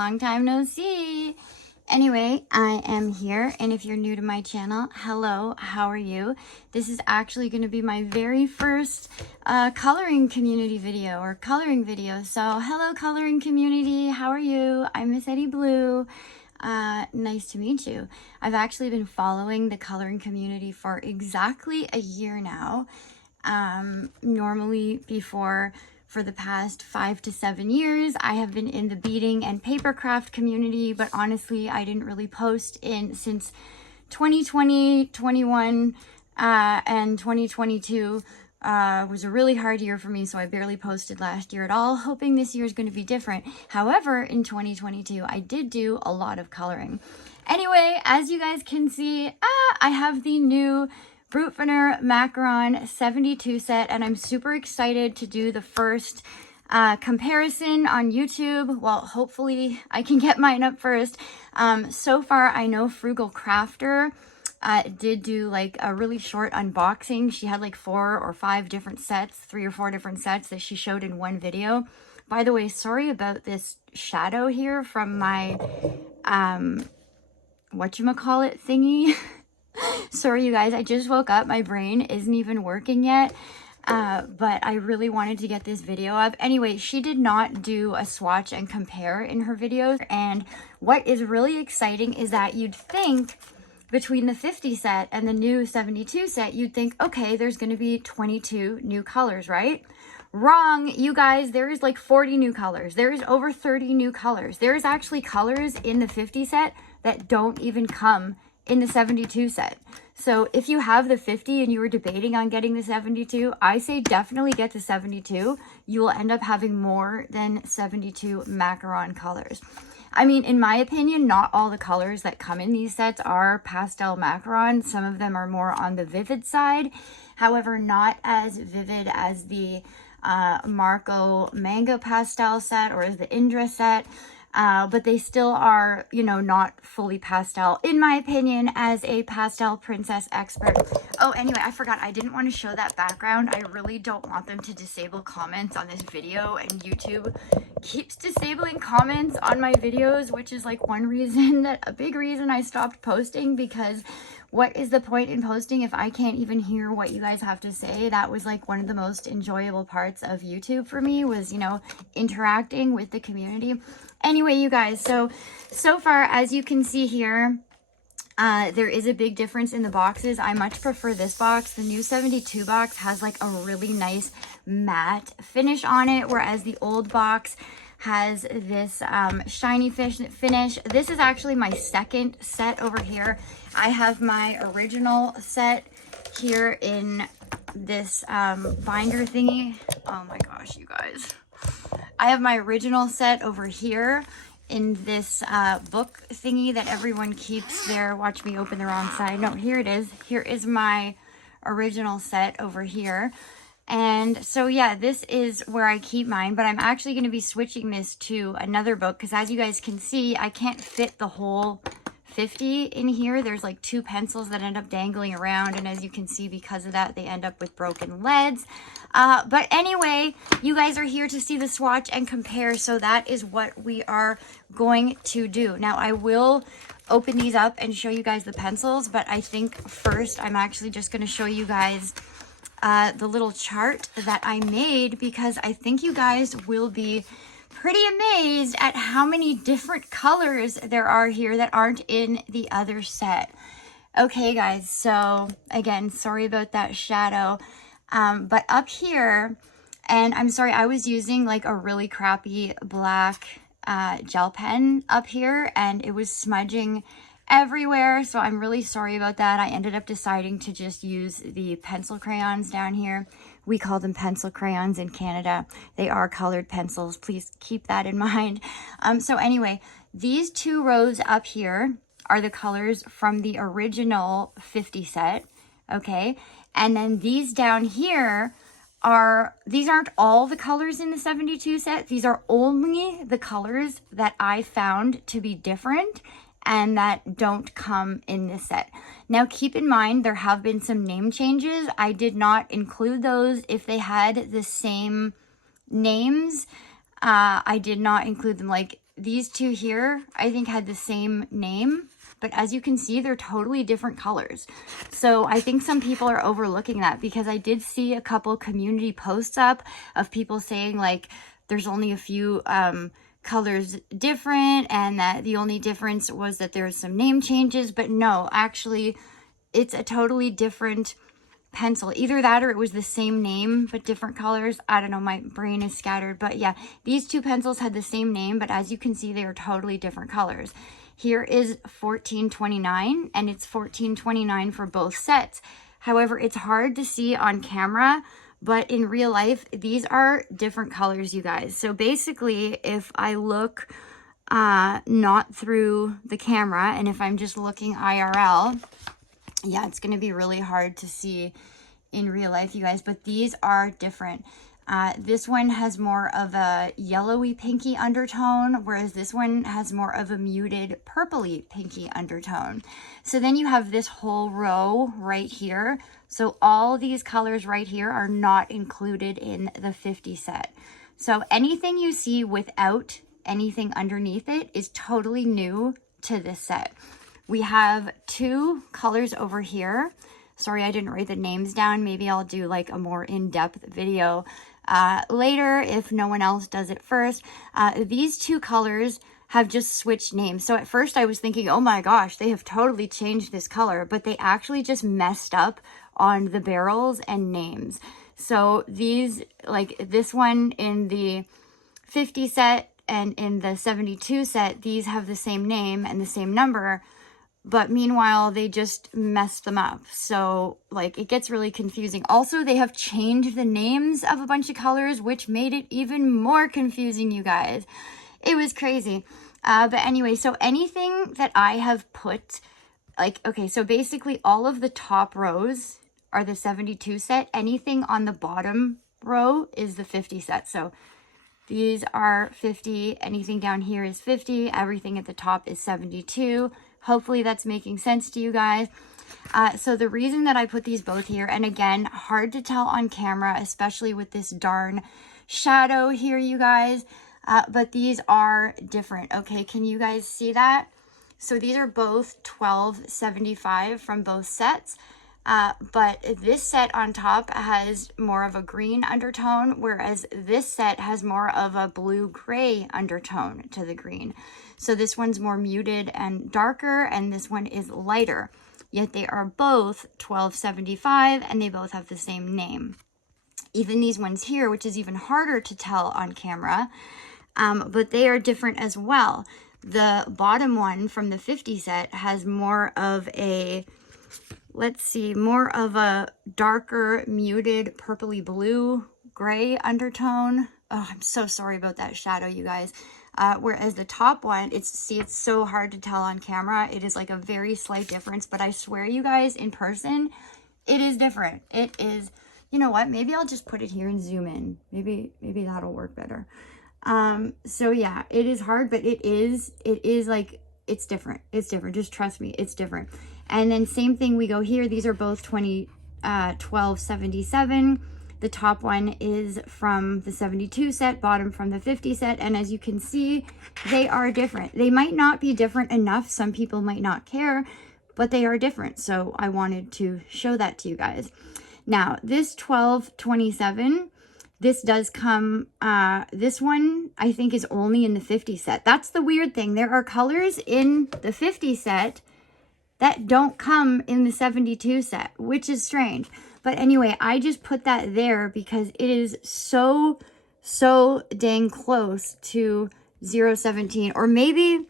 Long time no see. Anyway, I am here, and if you're new to my channel, hello, how are you? This is actually going to be my very first coloring community video, or coloring video. So, hello coloring community, how are you? I'm Miss Eddie Blue. Nice to meet you. I've actually been following the coloring community for exactly a year now. Normally before, for the past 5 to 7 years, I have been in the beading and paper craft community, but honestly, I didn't really post since 2020, 21, and 2022 was a really hard year for me, so I barely posted last year at all, hoping this year is going to be different. However, in 2022, I did do a lot of coloring. Anyway, as you guys can see, I have the new Brutfuner Macaron 72 set, and I'm super excited to do the first comparison on YouTube. Well, hopefully I can get mine up first. So far, I know Frugal Crafter did do like a really short unboxing. She had like 4 or 5 different sets, 3 or 4 different sets that she showed in one video. By the way, sorry about this shadow here from my whatchamacallit thingy. Sorry you guys, I just woke up, my brain isn't even working yet, but I really wanted to get this video up. Anyway, she did not do a swatch and compare in her videos, and what is really exciting is that you'd think between the 50 set and the new 72 set, you'd think, okay, there's going to be 22 new colors, right? Wrong, you guys, there is like 40 new colors. There is over 30 new colors. There is actually colors in the 50 set that don't even come in the 72 set. So if you have the 50 and you were debating on getting the 72, I say definitely get the 72. You will end up having more than 72 Macaron colors. I mean, in my opinion, not all the colors that come in these sets are pastel Macaron. Some of them are more on the vivid side. However, not as vivid as the Marco Mango Pastel set or as the Indra set. But they still are, you know, not fully pastel, in my opinion, as a pastel princess expert. Oh, anyway, I forgot. I didn't want to show that background. I really don't want them to disable comments on this video, and YouTube keeps disabling comments on my videos, which is like a big reason I stopped posting, because what is the point in posting if I can't even hear what you guys have to say? That was like one of the most enjoyable parts of YouTube for me, was, you know, interacting with the community. Anyway, you guys, so far, as you can see here, there is a big difference in the boxes. I much prefer this box. The new 72 box has like a really nice matte finish on it, whereas the old box has this shiny finish. This is actually my second set over here. I have my original set here in this binder thingy. Oh my gosh, you guys. I have my original set over here in this book thingy that everyone keeps there. Watch me open the wrong side. No, here it is. Here is my original set over here. And so, yeah, this is where I keep mine, but I'm actually going to be switching this to another book, because as you guys can see, I can't fit the whole 50 in here. There's like 2 pencils that end up dangling around, and as you can see, because of that, they end up with broken leads. But anyway, you guys are here to see the swatch and compare, so that is what we are going to do. Now, I will open these up and show you guys the pencils, but I think first I'm actually just going to show you guys the little chart that I made, because I think you guys will be pretty amazed at how many different colors there are here that aren't in the other set. Okay, guys, so again, sorry about that shadow, but up here, and I'm sorry, I was using like a really crappy black gel pen up here, and it was smudging everywhere, so I'm really sorry about that. I ended up deciding to just use the pencil crayons down here. We call them pencil crayons in Canada. They are colored pencils. Please keep that in mind. So anyway, these 2 rows up here are the colors from the original 50 set, okay? And then these down here these aren't all the colors in the 72 set. These are only the colors that I found to be different and that don't come in this set. Now, keep in mind, there have been some name changes. I did not include those if they had the same names. I did not include them. Like, these two here, I think had the same name, but as you can see, they're totally different colors. So I think some people are overlooking that, because I did see a couple community posts up of people saying like there's only a few colors different, and that the only difference was that there's some name changes. But no, actually it's a totally different pencil. Either that or it was the same name but different colors. I don't know, my brain is scattered. But yeah, these two pencils had the same name, but as you can see, they are totally different colors. Here is $14.29, and it's $14.29 for both sets. However, it's hard to see on camera, but in real life, these are different colors, you guys. So basically, if I look not through the camera, and if I'm just looking IRL, yeah, it's going to be really hard to see in real life, you guys, but these are different. This one has more of a yellowy pinky undertone, whereas this one has more of a muted purpley pinky undertone. So then you have this whole row right here. So all these colors right here are not included in the 50 set. So anything you see without anything underneath it is totally new to this set. We have two colors over here. Sorry, I didn't write the names down. Maybe I'll do like a more in-depth video later if no one else does it first. These two colors have just switched names. So at first I was thinking, oh my gosh, they have totally changed this color, but they actually just messed up on the barrels and names. So these, like this one in the 50 set and in the 72 set, these have the same name and the same number, but meanwhile they just messed them up. So like it gets really confusing. Also, they have changed the names of a bunch of colors, which made it even more confusing, you guys. It was crazy. But anyway, so anything that I have put, like, okay, so basically all of the top rows are the 72 set. Anything on the bottom row is the 50 set. So these are 50, anything down here is 50, everything at the top is 72. Hopefully that's making sense to you guys. So the reason that I put these both here, and again, hard to tell on camera, especially with this darn shadow here, you guys, but these are different. Okay, can you guys see that? So these are both $12.75 from both sets. But this set on top has more of a green undertone, whereas this set has more of a blue-gray undertone to the green. So this one's more muted and darker, and this one is lighter. Yet they are both $12.75, and they both have the same name. Even these ones here, which is even harder to tell on camera, but they are different as well. The bottom one from the 50 set has more of a, let's see, more of a darker, muted, purpley blue, gray undertone. Oh, I'm so sorry about that shadow, you guys. Whereas the top one, it's so hard to tell on camera. It is like a very slight difference, but I swear, you guys, in person, it is different. It is, you know what? Maybe I'll just put it here and zoom in. Maybe that'll work better. So yeah, it is hard, but it is like, it's different. It's different. Just trust me, it's different. And then same thing, we go here. These are both $12.77. The top one is from the 72 set, bottom from the 50 set. And as you can see, they are different. They might not be different enough. Some people might not care, but they are different. So I wanted to show that to you guys. Now, this $12.27, this does come, this one I think is only in the 50 set. That's the weird thing. There are colors in the 50 set that don't come in the 72 set, which is strange. But anyway, I just put that there because it is so dang close to 017. Or maybe,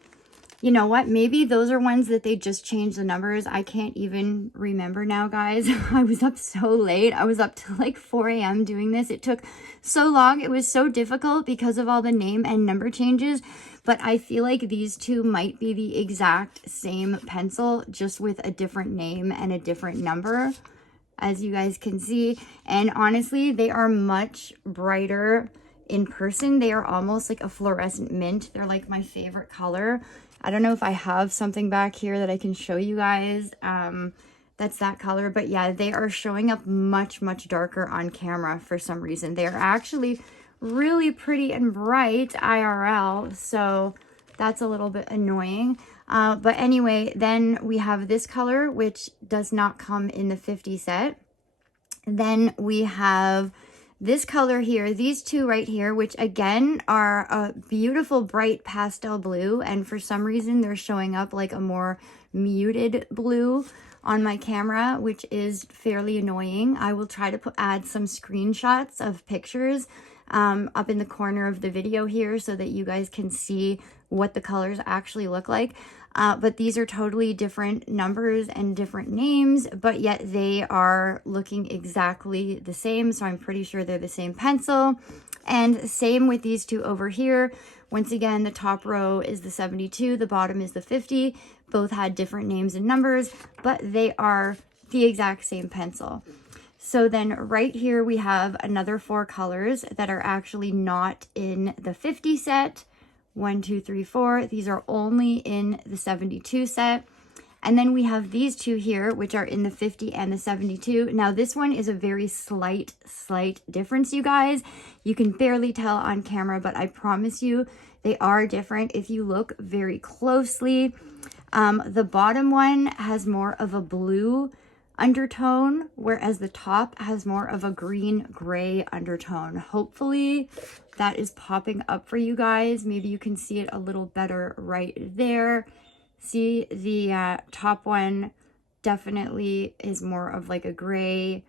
you know what? Maybe those are ones that they just changed the numbers. I can't even remember now, guys. I was up so late. I was up till like 4 a.m. doing this. It took so long. It was so difficult because of all the name and number changes. But I feel like these two might be the exact same pencil, just with a different name and a different number, as you guys can see. And honestly, they are much brighter in person. They are almost like a fluorescent mint. They're like my favorite color. I don't know if I have something back here that I can show you guys. That's that color. But yeah, they are showing up much darker on camera for some reason. They are actually really pretty and bright IRL. So that's a little bit annoying. But anyway, then we have this color, which does not come in the 50 set. Then we have this color here, these two right here, which again are a beautiful bright pastel blue, and for some reason they're showing up like a more muted blue on my camera, which is fairly annoying. I will try to add some screenshots of pictures up in the corner of the video here so that you guys can see what the colors actually look like. But these are totally different numbers and different names, but yet they are looking exactly the same. So I'm pretty sure they're the same pencil. And same with these two over here. Once again, the top row is the 72, the bottom is the 50. Both had different names and numbers, but they are the exact same pencil. So then right here we have another 4 colors that are actually not in the 50 set. 1, 2, 3, 4. These are only in the 72 set. And then we have these two here, which are in the 50 and the 72. Now this one is a very slight difference, you guys. You can barely tell on camera, but I promise you they are different if you look very closely. The bottom one has more of a blue undertone, whereas the top has more of a green gray undertone. Hopefully that is popping up for you guys. Maybe you can see it a little better right there. See, the top one definitely is more of like a grayish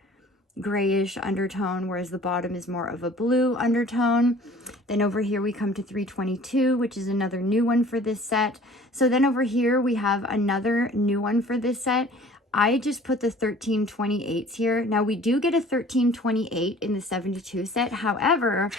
undertone, whereas the bottom is more of a blue undertone. Then over here we come to 322, which is another new one for this set. So then over here we have another new one for this set. I just put the 1328s here. Now we do get a 1328 in the 72 set. However,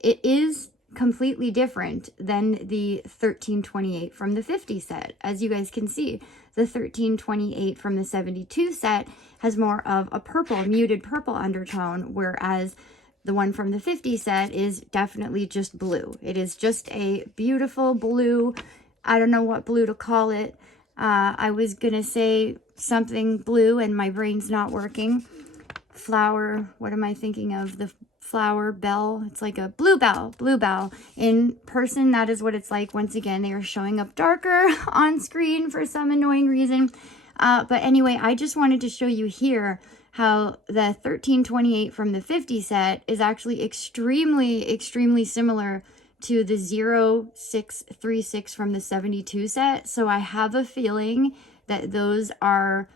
it is completely different than the 1328 from the 50 set. As you guys can see, the 1328 from the 72 set has more of a purple, muted purple undertone, whereas the one from the 50 set is definitely just blue. It is just a beautiful blue. I don't know what blue to call it. I was gonna say something blue and my brain's not working. Flower, what am I thinking of? The flower bell. It's like a bluebell. In person, that is what it's like. Once again, they are showing up darker on screen for some annoying reason. But anyway, I just wanted to show you here how the 1328 from the 50 set is actually extremely similar to the 0636 from the 72 set. So I have a feeling that those are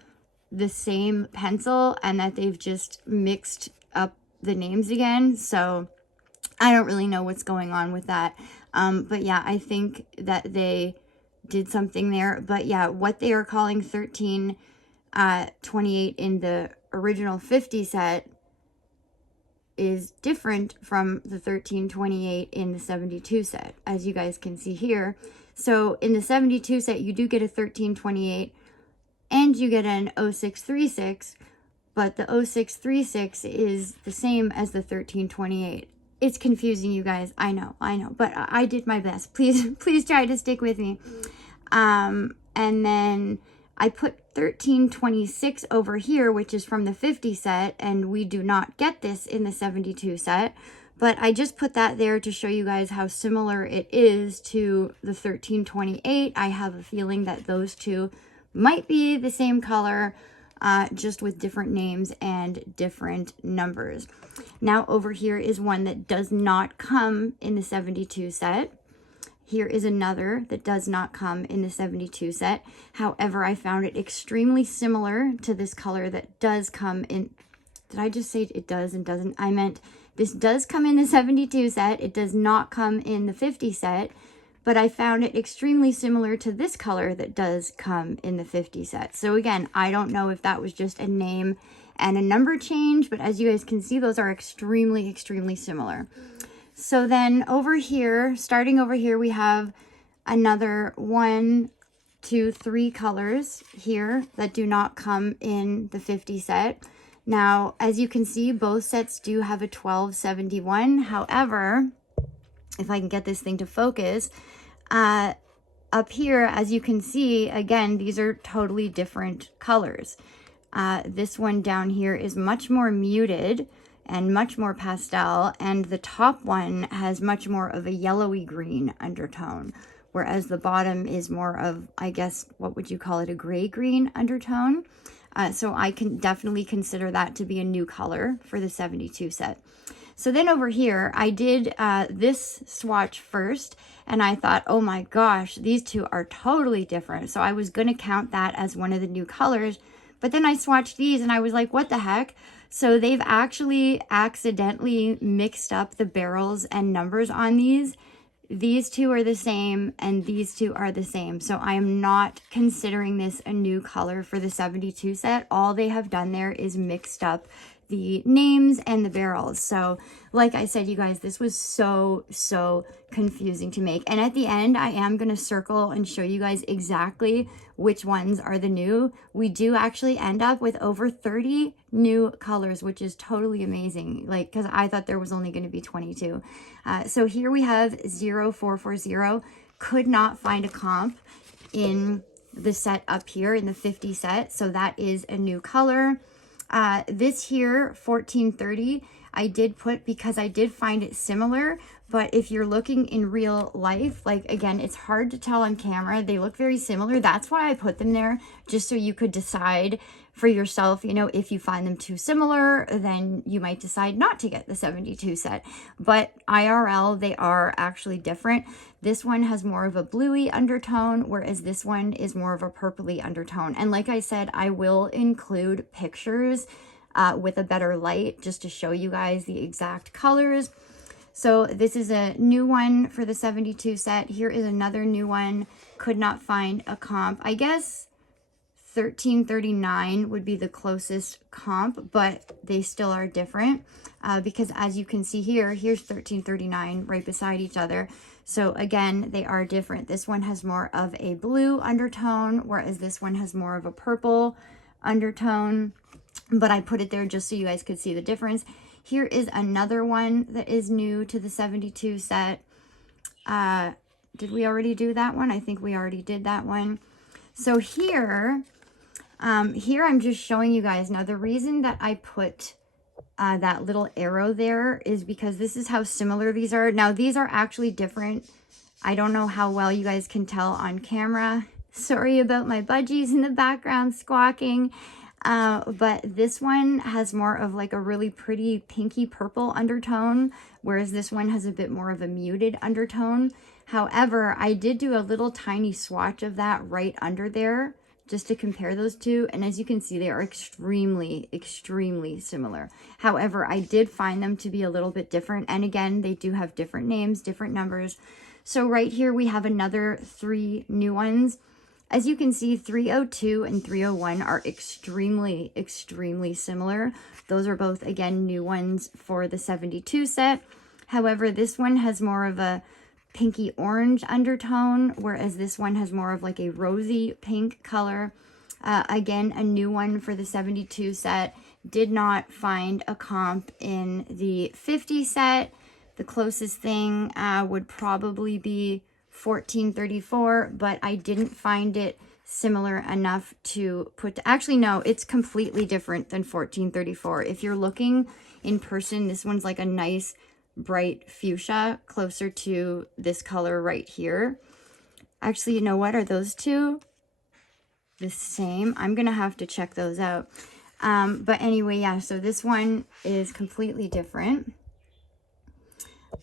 the same pencil and that they've just mixed up the names again. So I don't really know what's going on with that. But yeah, I think that they did something there. But yeah, what they are calling 1328 in the original 50 set is different from the 1328 in the 72 set, as you guys can see here. So in the 72 set, you do get a 1328 and you get an 0636, but the 0636 is the same as the 1328. It's confusing, you guys. I know, but I did my best. Please try to stick with me. And then I put 1326 over here, which is from the 50 set, and we do not get this in the 72 set. But I just put that there to show you guys how similar it is to the 1328. I have a feeling that those two might be the same color, just with different names and different numbers. Now over here is one that does not come in the 72 set. Here is another that does not come in the 72 set. However, I found it extremely similar to this color that does come in. Did I just say it does and doesn't? I meant this does come in the 72 set. It does not come in the 50 set. But I found it extremely similar to this color that does come in the 50 set. So again, I don't know if that was just a name and a number change, but as you guys can see, those are extremely similar. So then over here, starting over here, we have another 1, 2, 3 colors here that do not come in the 50 set. Now, as you can see, both sets do have a 1271. However, if I can get this thing to focus, up here, as you can see, again, these are totally different colors. This one down here is much more muted and much more pastel, and the top one has much more of a yellowy green undertone, whereas the bottom is more of, I guess, what would you call it, a gray-green undertone. So I can definitely consider that to be a new color for the 72 set. So then over here, I did this swatch first, and I thought, oh my gosh, these two are totally different. So I was going to count that as one of the new colors, but then I swatched these and I was like, what the heck? So they've actually accidentally mixed up the barrels and numbers on these. These two are the same and these two are the same. So I am not considering this a new color for the 72 set. All they have done there is mixed up the names and the barrels. So like I said, you guys, this was so confusing to make. And at the end, I am going to circle and show you guys exactly which ones are the new. We do actually end up with over 30 new colors, which is totally amazing. Like, because I thought there was only going to be 22. So here we have 0440. Could not find a comp in the set up here in the 50 set. So that is a new color. This here, 1430, I did put because I did find it similar, but if you're looking in real life, like again, it's hard to tell on camera. They look very similar. That's why I put them there, just so you could decide for yourself, you know, if you find them too similar, then you might decide not to get the 72 set. But IRL, they are actually different. This one has more of a bluey undertone, whereas this one is more of a purpley undertone. And like I said, I will include pictures with a better light just to show you guys the exact colors. So this is a new one for the 72 set. Here is another new one. Could not find a comp. I guess 1339 would be the closest comp, but they still are different because as you can see here, here's 1339 right beside each other. So again, they are different. This one has more of a blue undertone, whereas this one has more of a purple undertone, but I put it there just so you guys could see the difference. Here is another one that is new to the 72 set. Did we already do that one? I think we already did that one. So here I'm just showing you guys. Now, the reason that I put that little arrow there is because this is how similar these are. Now, these are actually different. I don't know how well you guys can tell on camera. Sorry about my budgies in the background squawking. But this one has more of like a really pretty pinky purple undertone, whereas this one has a bit more of a muted undertone. However, I did do a little tiny swatch of that right under there just to compare those two. And as you can see, they are extremely similar. However, I did find them to be a little bit different. And again, they do have different names, different numbers. So right here, we have another 3 new ones. As you can see, 302 and 301 are extremely similar. Those are both, again, new ones for the 72 set. However, this one has more of a pinky orange undertone, whereas this one has more of like a rosy pink color. Again, a new one for the 72 set. Did not find a comp in the 50 set. The closest thing would probably be 1434, but I didn't find it similar enough to put actually, no, it's completely different than 1434. If you're looking in person, this one's like a nice bright fuchsia, closer to this color right here. Actually, you know what? Are those two the same? I'm gonna have to check those out. But anyway, yeah, so this one is completely different.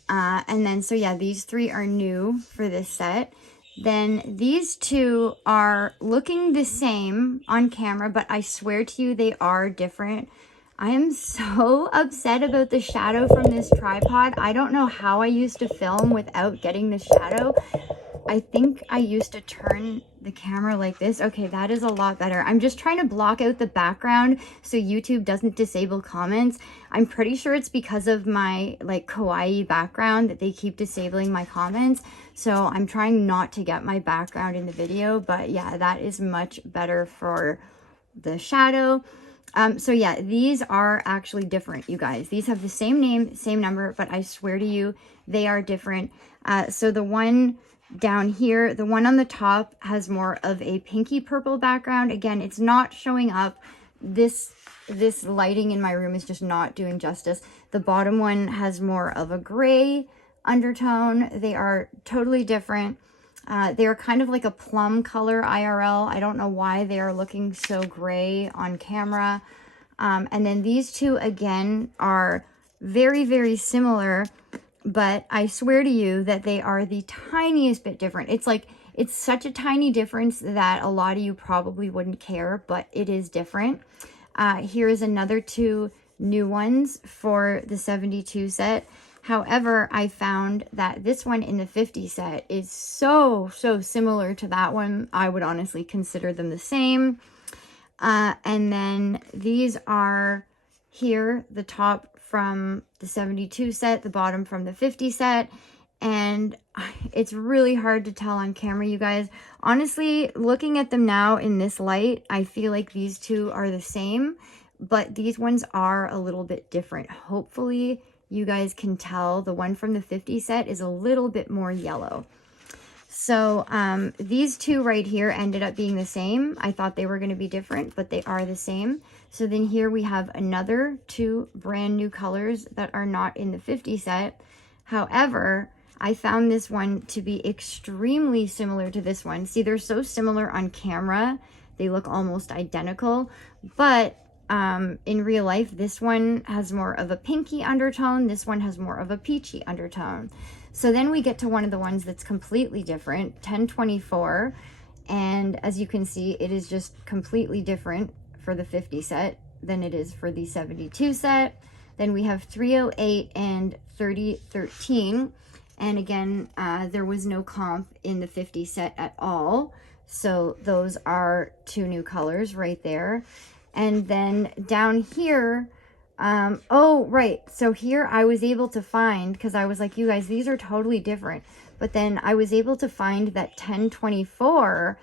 And then, so yeah, these 3 are new for this set. Then these 2 are looking the same on camera, but I swear to you, they are different. I am so upset about the shadow from this tripod. I don't know how I used to film without getting the shadow. I think I used to turn the camera like this. Okay, that is a lot better. I'm just trying to block out the background so YouTube doesn't disable comments. I'm pretty sure it's because of my like kawaii background that they keep disabling my comments. So I'm trying not to get my background in the video, but yeah, that is much better for the shadow. So yeah, these are actually different, you guys. These have the same name, same number, but I swear to you, they are different. So the one down here, the one on the top has more of a pinky purple background. Again, it's not showing up. This lighting in my room is just not doing justice. The bottom one has more of a gray undertone. They are totally different. They're kind of like a plum color IRL. I don't know why they are looking so gray on camera. And then these two, again, are very, very similar, but I swear to you that they are the tiniest bit different. It's like, it's such a tiny difference that a lot of you probably wouldn't care, but it is different. Here's another two new ones for the 72 set. However, I found that this one in the 50 set is so similar to that one. I would honestly consider them the same. And then these are here, the top from the 72 set, the bottom from the 50 set. And it's really hard to tell on camera, you guys. Honestly, looking at them now in this light, I feel like these two are the same, but these ones are a little bit different. Hopefully you guys can tell the one from the 50 set is a little bit more yellow. So these two right here ended up being the same. I thought they were going to be different, but they are the same. So then here we have another two brand new colors that are not in the 50 set. However, I found this one to be extremely similar to this one. See, they're so similar on camera. They look almost identical, but in real life, this one has more of a pinky undertone. This one has more of a peachy undertone. So then we get to one of the ones that's completely different, 1024. And as you can see, it is just completely different for the 50 set than it is for the 72 set. Then we have 308 and 3013. And again, there was no comp in the 50 set at all. So those are two new colors right there. And then down here, oh, right. So here I was able to find, because I was like, you guys, these are totally different. But then I was able to find that 1024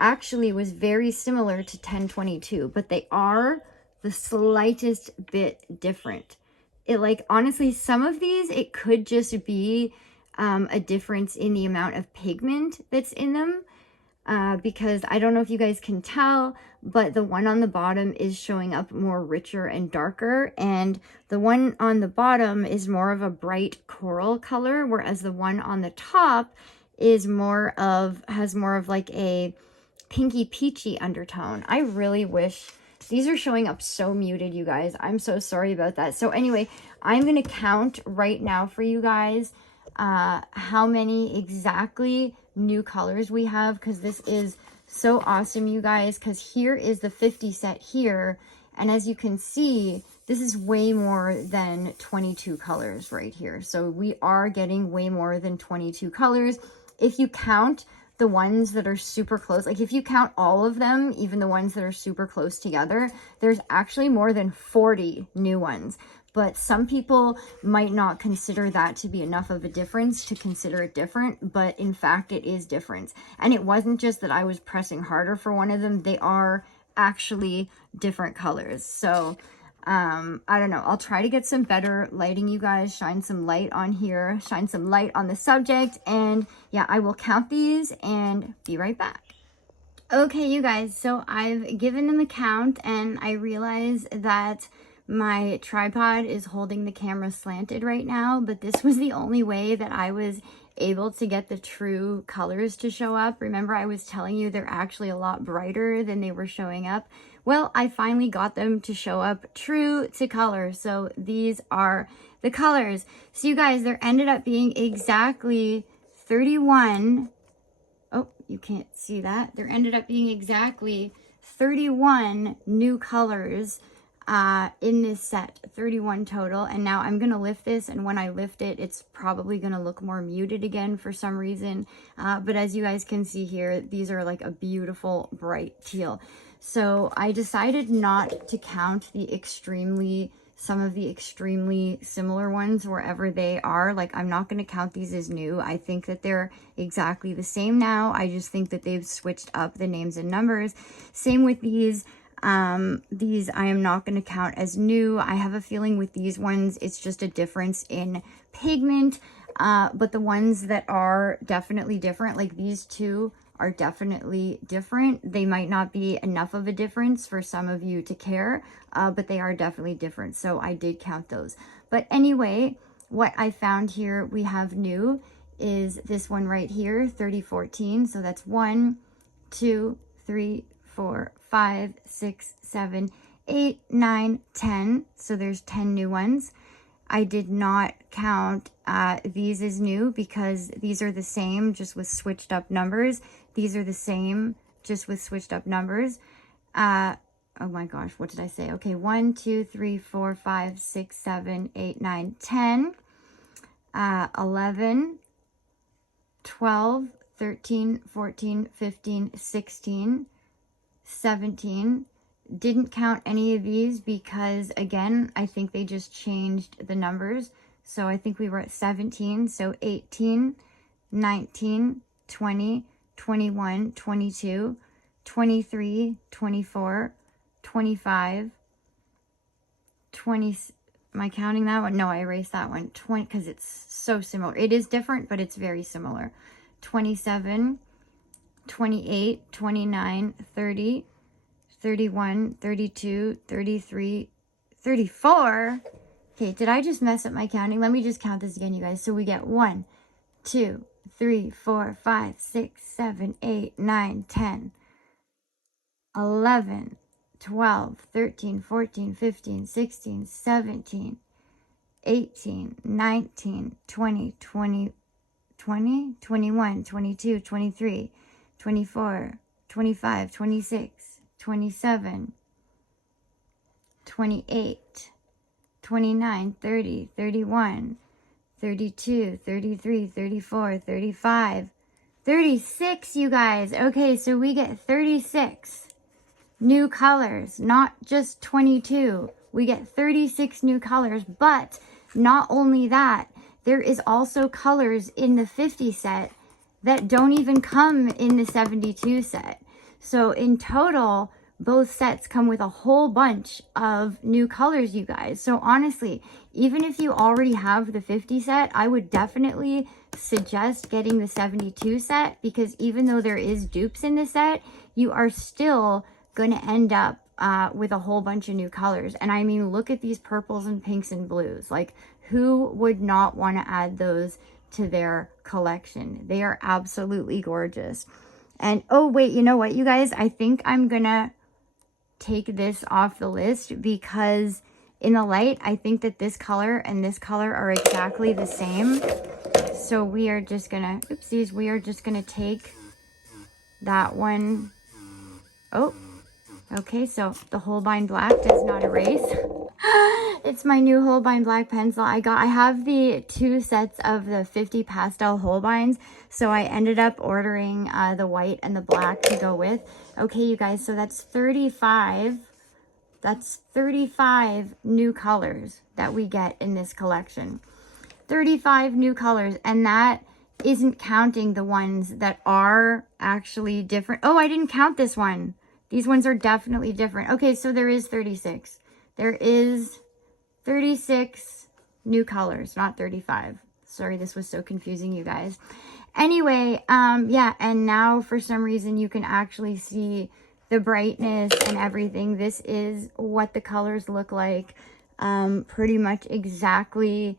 actually was very similar to 1022, but they are the slightest bit different. It like, honestly, some of these, it could just be a difference in the amount of pigment that's in them. Because I don't know if you guys can tell, but the one on the bottom is showing up more richer and darker, and the one on the bottom is more of a bright coral color, whereas the one on the top is has more of like a pinky peachy undertone. I really wish these are showing up so muted, you guys. I'm so sorry about that. So anyway, I'm going to count right now for you guys how many exactly new colors we have, because this is so awesome, you guys, because here is the 50 set here, and as you can see, this is way more than 22 colors right here. So we are getting way more than 22 colors if you count the ones that are super close. Like if you count all of them, even the ones that are super close together, there's actually more than 40 new ones. But some people might not consider that to be enough of a difference to consider it different, but in fact it is different. And it wasn't just that I was pressing harder for one of them, they are actually different colors. So I don't know, I'll try to get some better lighting, you guys, shine some light on here, shine some light on the subject, and yeah, I will count these and be right back. Okay, you guys, so I've given them a count and I realize that my tripod is holding the camera slanted right now, but this was the only way that I was able to get the true colors to show up. Remember, I was telling you they're actually a lot brighter than they were showing up. Well, I finally got them to show up true to color. So these are the colors. So you guys, there ended up being exactly 31. Oh, you can't see that. There ended up being exactly 31 new colors in this set, 31 total. And now I'm gonna lift this, and when I lift it, it's probably gonna look more muted again for some reason, but as you guys can see here, these are like a beautiful bright teal. So I decided not to count some of the extremely similar ones wherever they are. Like, I'm not going to count these as new. I think that they're exactly the same now. I just think that they've switched up the names and numbers. Same with these. These I am not going to count as new. I have a feeling with these ones, it's just a difference in pigment. But the ones that are definitely different, like these two, are definitely different. They might not be enough of a difference for some of you to care, but they are definitely different. So I did count those. But anyway, what I found here we have new is this one right here, 3014. So that's 1, 2, 3, 4, 5, 6, 7, 8, 9, 10. So there's 10 new ones. I did not count these as new because these are the same, just with switched up numbers. These are the same, just with switched up numbers. Oh my gosh, what did I say? Okay, 1, 2, 3, 4, 5, 6, 7, 8, 9, 10, 11, 12, 13, 14, 15, 16, 17. Didn't count any of these because, again, I think they just changed the numbers. So I think we were at 17. So 18, 19, 20, 21, 22, 23, 24, 25, 20. Am I counting that one? No, I erased that one. 20, because it's so similar. It is different, but it's very similar. 27, 28, 29, 30, 31, 32, 33, 34. Okay, did I just mess up my counting? Let me just count this again, you guys. So we get 1, 2, 3, 4, 5, 6, 7, 8, 9, 10, 11, 12, 13, 14, 15, 16, 17, 18, 19, 20, 20, 20, 21, 22, 23, 24, 25, 26, 27, 28, 29, 30, 31, 32, 33, 34, 35, 36, you guys. Okay, so we get 36 new colors, not just 22. We get 36 new colors, but not only that, there is also colors in the 50 set that don't even come in the 72 set. So in total, both sets come with a whole bunch of new colors, you guys. So honestly, even if you already have the 50 set, I would definitely suggest getting the 72 set, because even though there is dupes in the set, you are still going to end up with a whole bunch of new colors. And I mean, look at these purples and pinks and blues. Like, who would not want to add those to their collection? They are absolutely gorgeous. And oh wait, you know what, you guys? I think I'm gonna take this off the list because in the light, I think that this color and this color are exactly the same. So we are just gonna, oopsies, we are just gonna take that one. Oh, okay, so the Holbein Black does not erase. It's my new Holbein Black pencil. I have the 2 sets of the 50 pastel Holbeins, so I ended up ordering the white and the black to go with. Okay, you guys, so that's 35. That's 35 new colors that we get in this collection. 35 new colors, and that isn't counting the ones that are actually different. Oh, I didn't count this one. These ones are definitely different. Okay, so there is 36. There is 36 new colors, not 35. Sorry, this was so confusing, you guys. Anyway, yeah, and now for some reason you can actually see the brightness and everything. This is what the colors look like, pretty much exactly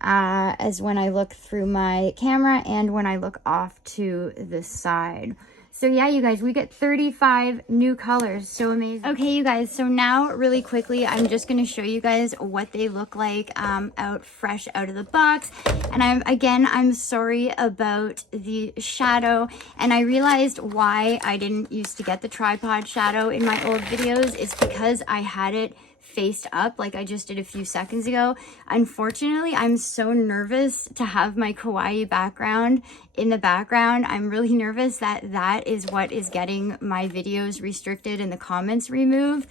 as when I look through my camera and when I look off to the side. So yeah, you guys, we get 35 new colors. So amazing. Okay, you guys, so now really quickly, I'm just going to show you guys what they look like out fresh out of the box. And I'm sorry about the shadow. And I realized why I didn't used to get the tripod shadow in my old videos is because I had it faced up like I just did a few seconds ago. Unfortunately, I'm so nervous to have my kawaii background in the background. I'm really nervous that that is what is getting my videos restricted and the comments removed.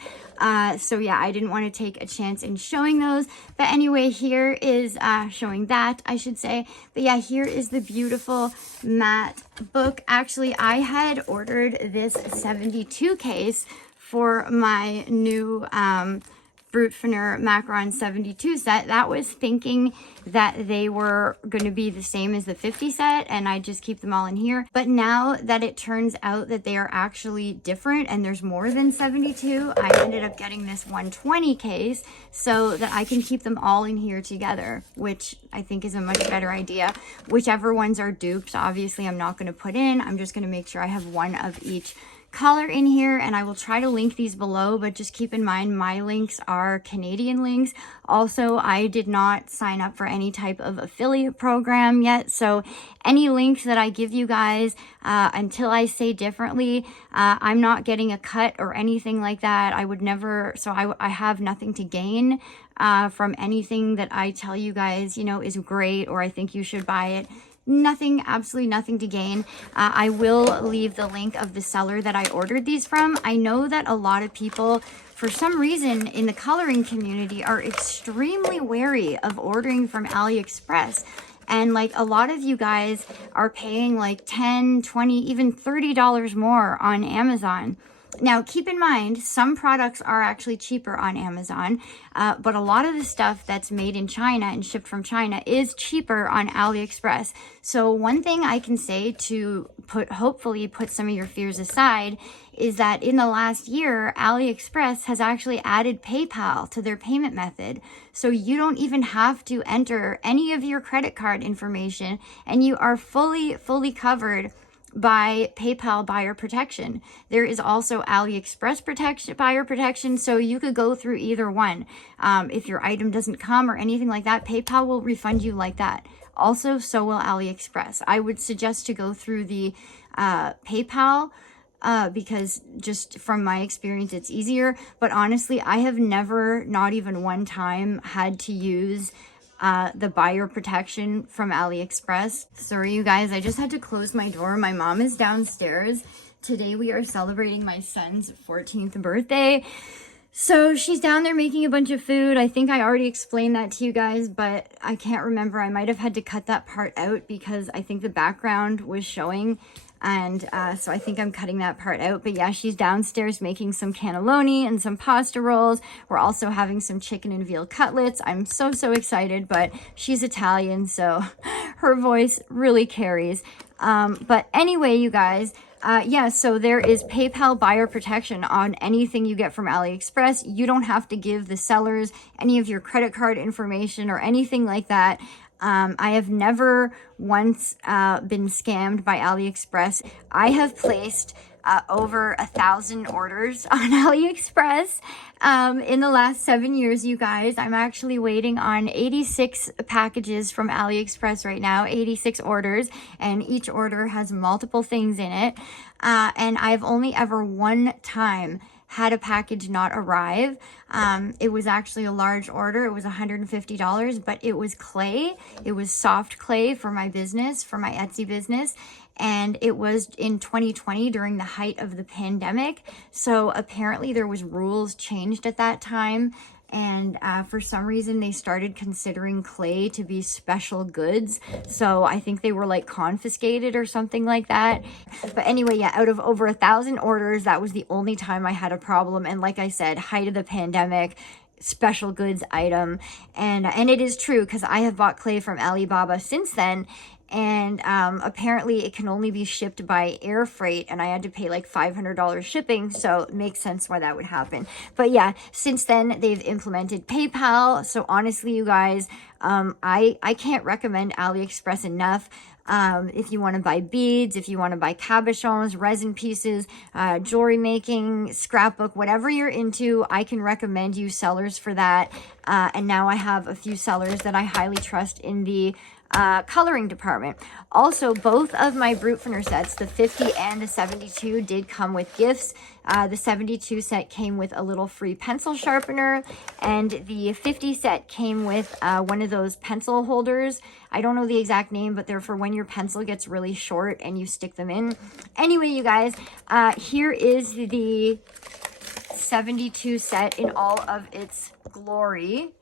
So yeah, I didn't want to take a chance in showing those. But anyway, here is showing that, I should say. But yeah, here is the beautiful matte book. Actually, I had ordered this 72 case for my new Brutfuner Macaron 72 set, that was thinking that they were going to be the same as the 50 set, and I just keep them all in here. But now that it turns out that they are actually different and there's more than 72, I ended up getting this 120 case so that I can keep them all in here together, which I think is a much better idea. Whichever ones are dupes, obviously I'm not going to put in. I'm just going to make sure I have one of each color in here, and I will try to link these below, but just keep in mind my links are Canadian links. Also, I did not sign up for any type of affiliate program yet, so any links that I give you guys until I say differently, I'm not getting a cut or anything like that. I would never, so I have nothing to gain from anything that I tell you guys, you know, is great or I think you should buy it. Nothing, absolutely nothing to gain. I will leave the link of the seller that I ordered these from. I know that a lot of people, for some reason in the coloring community, are extremely wary of ordering from AliExpress. And like a lot of you guys are paying like $10, $20, even $30 more on Amazon. Now, keep in mind, some products are actually cheaper on Amazon, but a lot of the stuff that's made in China and shipped from China is cheaper on AliExpress. So one thing I can say to hopefully put some of your fears aside is that in the last year, AliExpress has actually added PayPal to their payment method. So you don't even have to enter any of your credit card information, and you are fully covered by PayPal buyer protection. There is also AliExpress buyer protection, so you could go through either one. If your item doesn't come or anything like that, PayPal will refund you like that. Also, so will AliExpress. I would suggest to go through the PayPal because just from my experience, it's easier. But honestly, I have never, not even one time, had to use the buyer protection from AliExpress. Sorry, you guys, I just had to close my door. My mom is downstairs. Today we are celebrating my son's 14th birthday. So she's down there making a bunch of food. I think I already explained that to you guys, but I can't remember. I might have had to cut that part out because I think the background was showing. And so I think I'm cutting that part out. But yeah, she's downstairs making some cannelloni and some pasta rolls. We're also having some chicken and veal cutlets. I'm so excited, but she's Italian, so her voice really carries. But anyway, you guys, yeah, so there is PayPal buyer protection on anything you get from AliExpress. You don't have to give the sellers any of your credit card information or anything like that. I have never once been scammed by AliExpress. I have placed over 1,000 orders on AliExpress in the last 7 years, you guys. I'm actually waiting on 86 packages from AliExpress right now, 86 orders, and each order has multiple things in it. And I've only ever one time had a package not arrive. It was actually a large order. It was $150, but it was clay. It was soft clay for my business, for my Etsy business. And it was in 2020 during the height of the pandemic. So apparently there was rules changed at that time. And for some reason they started considering clay to be special goods, so I think they were like confiscated or something like that. But anyway, yeah, out of over 1,000 orders, that was the only time I had a problem. And like I said, height of the pandemic, special goods item. And it is true, because I have bought clay from Alibaba since then. And apparently it can only be shipped by air freight, and I had to pay like $500 shipping, so it makes sense why that would happen. But yeah, since then they've implemented PayPal. So honestly, you guys, I can't recommend AliExpress enough. If you want to buy beads, if you want to buy cabochons, resin pieces, jewelry making, scrapbook, whatever you're into, I can recommend you sellers for that. And now I have a few sellers that I highly trust in the coloring department. Also, both of my Brutfuner sets, the 50 and the 72, did come with gifts. The 72 set came with a little free pencil sharpener, and the 50 set came with one of those pencil holders. I don't know the exact name, but they're for when your pencil gets really short and you stick them in. Anyway, you guys, here is the 72 set in all of its glory.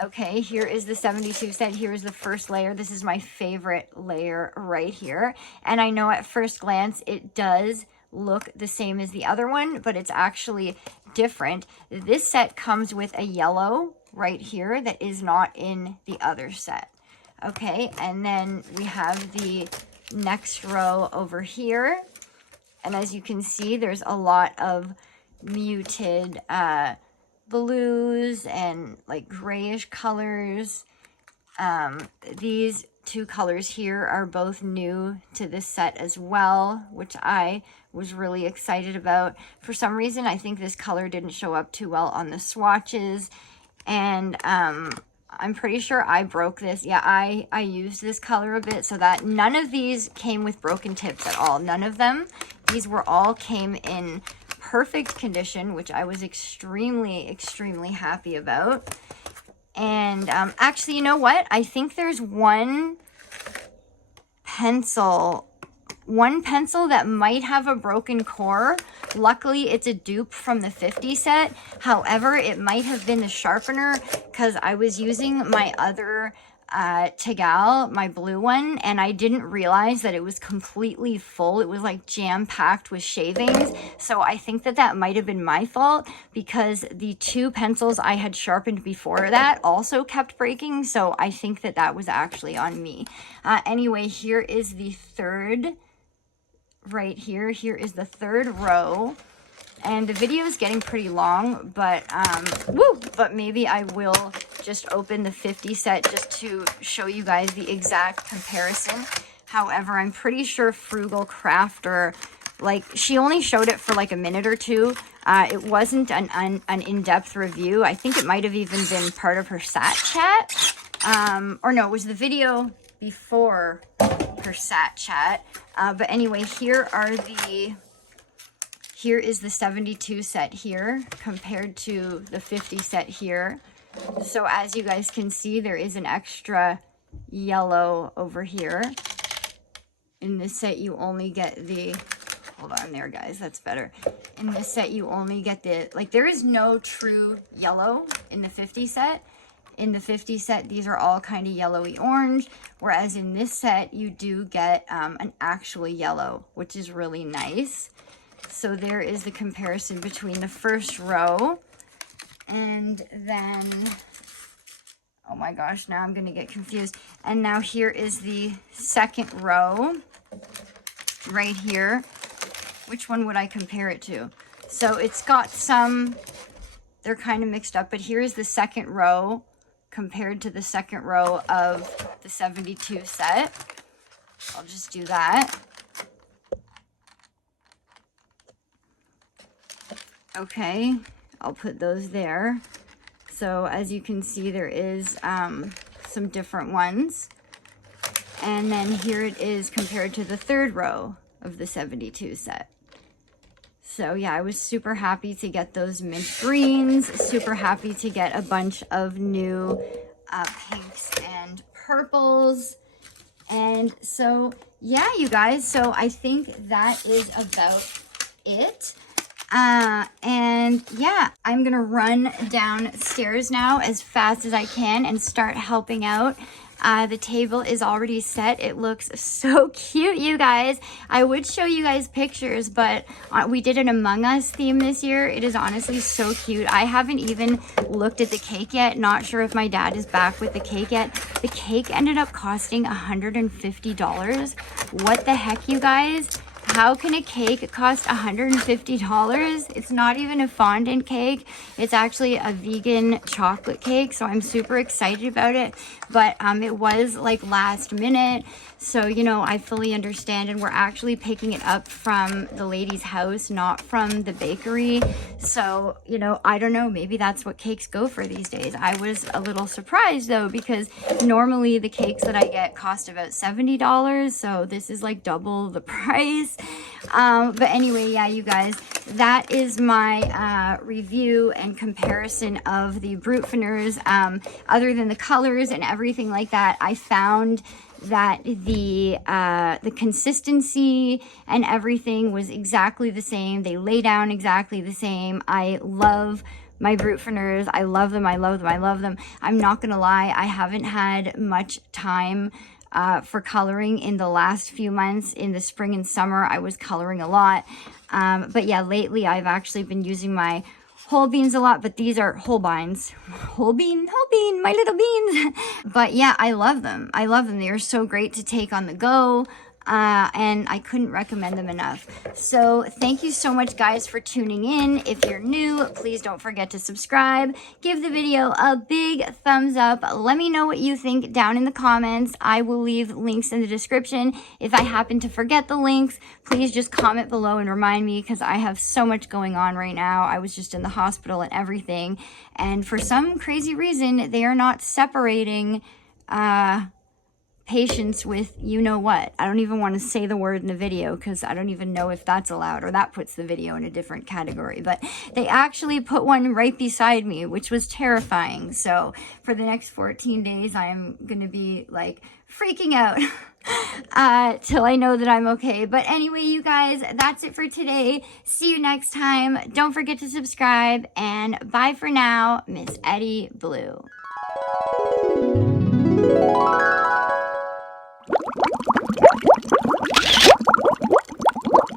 Okay, here is the 72 set. Here is the first layer. This is my favorite layer right here. And I know at first glance it does look the same as the other one, but it's actually different. This set comes with a yellow right here that is not in the other set. Okay, and then we have the next row over here. And as you can see, there's a lot of muted blues and like grayish colors. These two colors here are both new to this set as well, which I was really excited about. For some reason, I think this color didn't show up too well on the swatches. And I'm pretty sure I broke this. Yeah, I used this color a bit, so that none of these came with broken tips at all. None of them. These were all came in perfect condition, which I was extremely, extremely happy about. And actually, you know what? I think there's one pencil that might have a broken core. Luckily, it's a dupe from the 50 set. However, it might have been the sharpener because I was using my other Tegal, my blue one, and I didn't realize that it was completely full. It was like jam-packed with shavings. So I think that that might have been my fault because the two pencils I had sharpened before that also kept breaking. So I think that that was actually on me. Anyway, here is the third right here. Here is the third row. And the video is getting pretty long, but but maybe I will just open the 50 set just to show you guys the exact comparison. However, I'm pretty sure Frugal Crafter, like, she only showed it for like a minute or two. It wasn't an in-depth review. I think it might have even been part of her sat chat. Or no, it was the video before her sat chat. But anyway, here is the 72 set here compared to the 50 set here. So as you guys can see, there is an extra yellow over here. In this set, you only get the, hold on there, guys, that's better. In this set, you only get the, like, there is no true yellow in the 50 set. In the 50 set, these are all kind of yellowy orange, whereas in this set, you do get an actual yellow, which is really nice. So there is the comparison between the first row and then, oh my gosh, now I'm going to get confused. And now here is the second row right here. Which one would I compare it to? So it's got some, they're kind of mixed up, but here's the second row compared to the second row of the 72 set. I'll just do that. Okay, I'll put those there. So as you can see, there is some different ones. And then here it is compared to the third row of the 72 set. So yeah, I was super happy to get those mint greens, super happy to get a bunch of new pinks and purples. And so yeah, you guys, so I think that is about it. And yeah, I'm gonna run downstairs now as fast as I can and start helping out. The table is already set. It looks so cute, you guys. I would show you guys pictures, but we did an Among Us theme this year. It is honestly so cute. I haven't even looked at the cake yet. Not sure if my dad is back with the cake yet. The cake ended up costing $150. What the heck, you guys? How can a cake cost $150? It's not even a fondant cake. It's actually a vegan chocolate cake, so I'm super excited about it. But it was like last minute, so you know, I fully understand, and we're actually picking it up from the lady's house, not from the bakery. So, you know, I don't know, maybe that's what cakes go for these days. I was a little surprised though, because normally the cakes that I get cost about $70, so this is like double the price. But anyway, yeah, you guys, that is my review and comparison of the Brutfuners. Other than the colors and everything like that, I found that the consistency and everything was exactly the same. They lay down exactly the same. I love my Brutfuners. I love them. I love them. I love them. I'm not gonna lie, I haven't had much time for coloring in the last few months. In the spring and summer, I was coloring a lot. But yeah, lately I've actually been using my whole beans a lot, but these are whole beans. Whole bean, my little beans. But yeah, I love them. I love them. They are so great to take on the go. And I couldn't recommend them enough. So thank you so much, guys, for tuning in. If you're new, please don't forget to subscribe. Give the video a big thumbs up. Let me know what you think down in the comments. I will leave links in the description. If I happen to forget the links, please just comment below and remind me, because I have so much going on right now. I was just in the hospital and everything. And for some crazy reason, they are not separating patients with you know what. I don't even want to say the word in the video because I don't even know if that's allowed, or that puts the video in a different category. But they actually put one right beside me, which was terrifying. So for the next 14 days, I'm going to be like freaking out till I know that I'm okay. But anyway, you guys, that's it for today. See you next time. Don't forget to subscribe, and bye for now, Miss Eddie Blue.